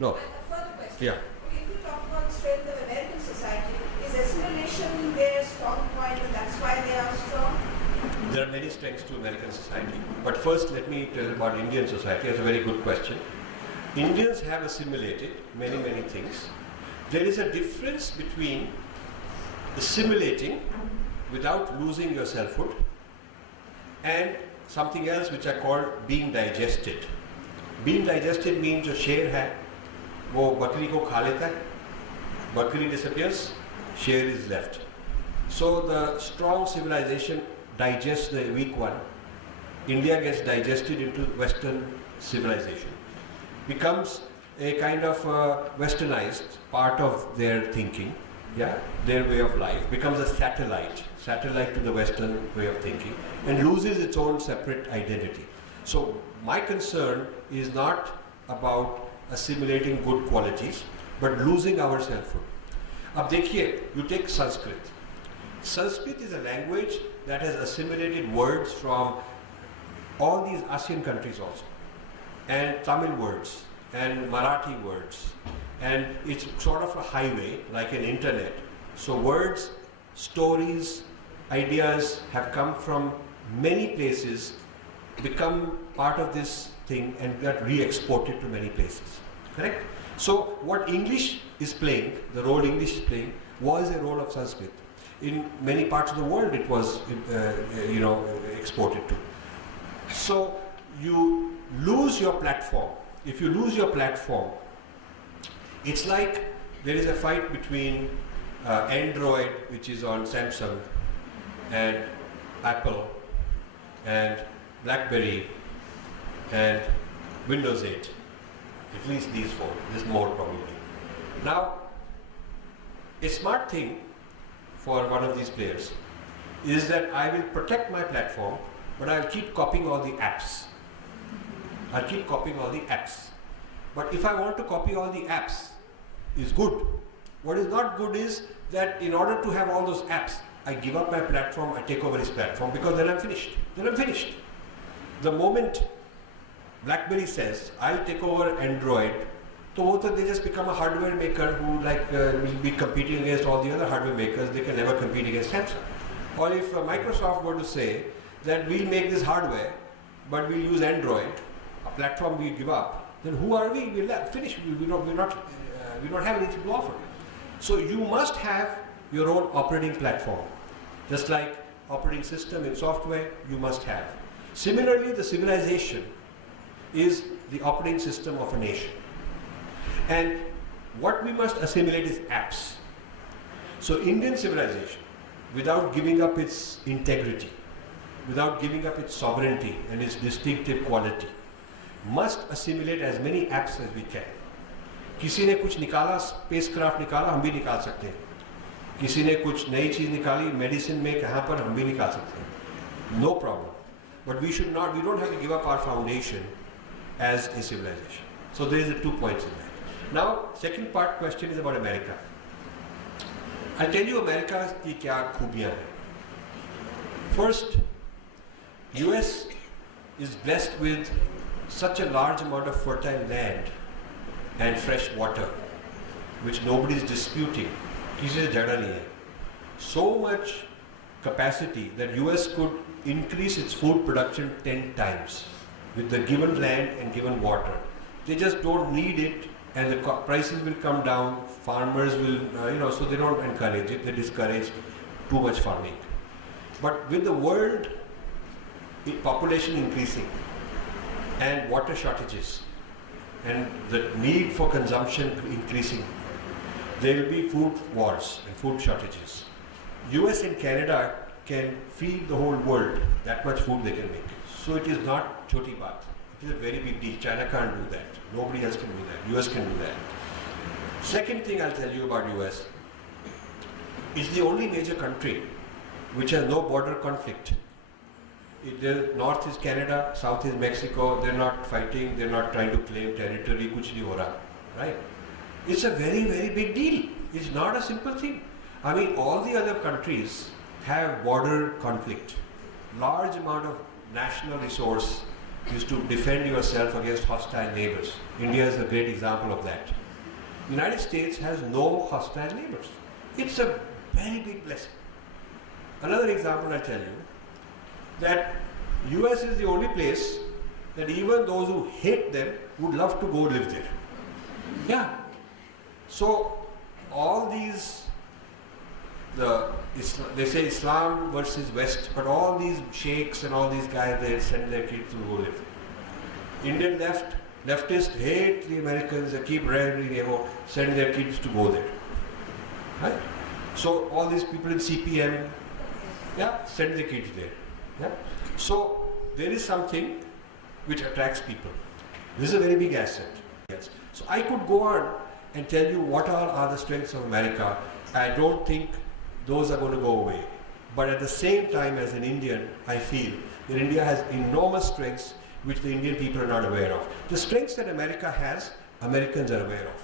No. And a further question. Yeah. If you talk about strength of American society, is assimilation their strong point and that's why they are strong? There are many strengths to American society. But first, let me tell about Indian society. That's a very good question. Indians have assimilated many, many things. There is a difference between assimilating without losing your selfhood and something else which I call being digested. Being digested means जो शेर है वो बकरी को खा लेता है, बकरी disappears, share is left. So the strong civilization digests the weak one. India gets digested into Western civilization, becomes a kind of westernized part of their thinking, yeah, their way of life, becomes a satellite to the Western way of thinking, and loses its own separate identity. So my concern is not about assimilating good qualities, but losing our selfhood. अब देखिए, you take Sanskrit. Sanskrit is a language that has assimilated words from all these ASEAN countries also, and Tamil words, and Marathi words, and it's sort of a highway, like an internet. So words, stories, ideas have come from many places, become part of this thing, and get re-exported to many places. Correct? So what English is playing, the role English is playing, was a role of Sanskrit. In many parts of the world it was, exported to. So you lose your platform. If you lose your platform, it's like there is a fight between Android, which is on Samsung, and Apple, and BlackBerry, and Windows 8. At least these four. There's more probably. Now, a smart thing for one of these players is that I will protect my platform, but I'll keep copying all the apps. I'll keep copying all the apps. But if I want to copy all the apps, is good. What is not good is that in order to have all those apps, I give up my platform, I take over his platform, because then I'm finished. The moment BlackBerry says, I'll take over Android, so they just become a hardware maker who will be competing against all the other hardware makers. They can never compete against Samsung. Or if Microsoft were to say that we'll make this hardware, but we'll use Android, a platform we give up, then who are we? We're finished. We don't have anything to offer. So you must have your own operating platform. Just like operating system in software, you must have. Similarly, the civilization is the operating system of a nation. And what we must assimilate is apps. So Indian civilization, without giving up its integrity, without giving up its sovereignty and its distinctive quality, must assimilate as many apps as we can. किसी ने कुछ निकाला, spacecraft निकाला, हम भी निकाल सकते हैं. किसी ने कुछ नई चीज़ निकाली, मेडिसिन में कहाँ पर हम भी निकाल सकते हैं. No problem. But we don't have to give up our foundation as a civilization. So there is the 2 points in that. Now, second part question is about America. I'll tell you America की क्या खूबियाँ हैं. First, US is blessed with such a large amount of fertile land and fresh water, which nobody is disputing. किसी से झगड़ा नहीं है. So much capacity that US could increase its food production 10 times with the given land and given water. They just don't need it, and the prices will come down. Farmers will, so they don't encourage it. They discourage too much farming. But with the world population increasing and water shortages and the need for consumption increasing, there will be food wars and food shortages. US and Canada can feed the whole world, that much food they can make. So it is not choti baat. It is a very big deal. China can't do that. Nobody else can do that. US can do that. Second thing I'll tell you about US, it's the only major country which has no border conflict. North is Canada, south is Mexico. They're not fighting, they're not trying to claim territory, kuch nahi ho raha, right? It's a very, very big deal. It's not a simple thing. I mean, all the other countries have border conflict, large amount of national resource is to defend yourself against hostile neighbors. India is a great example of that. The United States has no hostile neighbors. It's a very big blessing. Another example I'll tell you, that US is the only place that even those who hate them would love to go live there. Yeah. So all these, they say Islam versus West, but all these sheikhs and all these guys, they send their kids to go live there. Indian leftists hate the Americans, they keep rallying, send their kids to go there. Right? So all these people in CPM, yeah, send their kids there. Yeah? So there is something which attracts people. This is a very big asset. Yes. So I could go on and tell you what are the strengths of America. I don't think those are going to go away. But at the same time, as an Indian, I feel that India has enormous strengths which the Indian people are not aware of. The strengths that America has, Americans are aware of.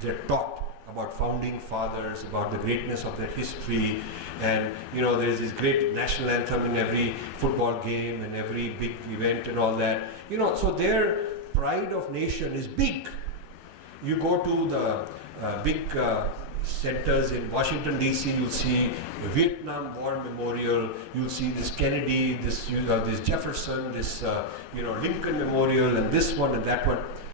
They're taught about founding fathers, about the greatness of their history, and there's this great national anthem in every football game and every big event and all that. So their pride of nation is big. You go to the big centers in Washington DC, you'll see the Vietnam War Memorial, you'll see this Kennedy, this Jefferson, this Lincoln Memorial, and this one and that one.